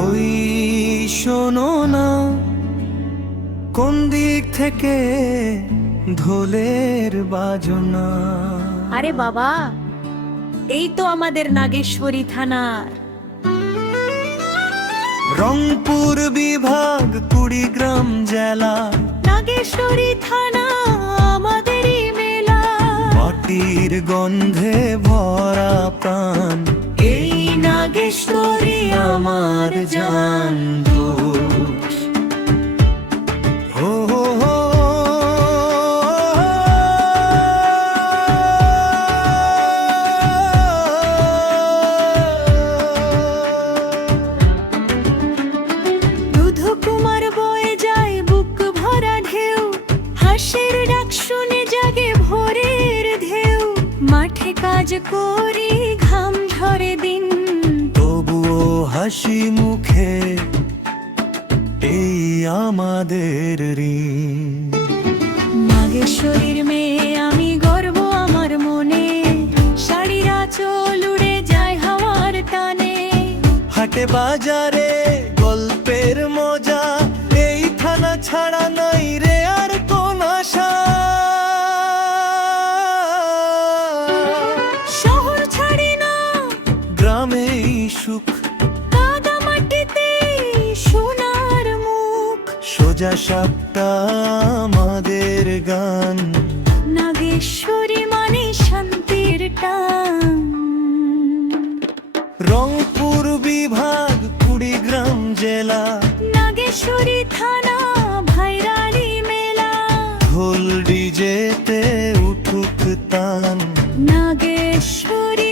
ওই শোনো না কোন দিক থেকে ঢোলের বাজনা? আরে বাবা এই তো আমাদের নাগেশ্বরী থানার। রংপুর বিভাগ কুড়িগ্রাম জেলা। নাগেশ্বরী থানা। মাটির গন্ধে ভরা প্রাণ। এই নাগেশ্বরী আমার জান কাজ করি ঘাম ঝরে দিন। তবুও হাসি মুখে এই আমাদের ঋণ। নাগেশ্বরীর মেয়ে আমি গর্ব আমার মনে। শাড়িরা চোল উড়ে যায় হাওয়ার টানে। হাটে বাজারে গল্পের মজা সোজা সাপটা আমাদের গান। নাগেশ্বরী মানে শান্তির টান। রংপুর বিভাগ কুড়িগ্রাম জেলা। নাগেশ্বরী থানা ভাইরালি মেলা। ঢোল ডিজেতে উঠুক তান। নাগেশ্বরী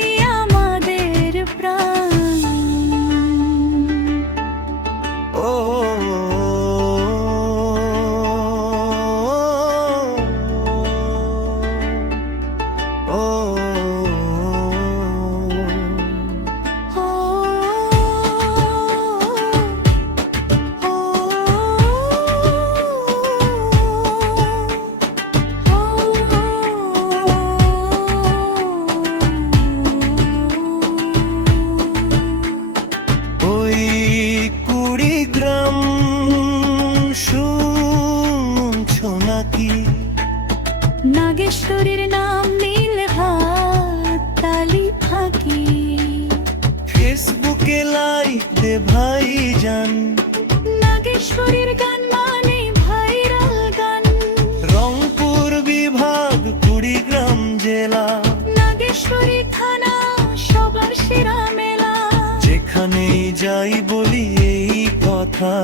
নাগেশ্বরীর নাম নীল ভাত তালি ফাঁকি। ফেসবুকে লাইক দে ভাই যান নাগেশ্বরীর গান মানে ভাইরাল গান। রংপুর বিভাগ কুড়িগ্রাম জেলা। নাগেশ্বরী থানা সবার সেরা মেলা। যেখানেই যাই বলি এই কথা।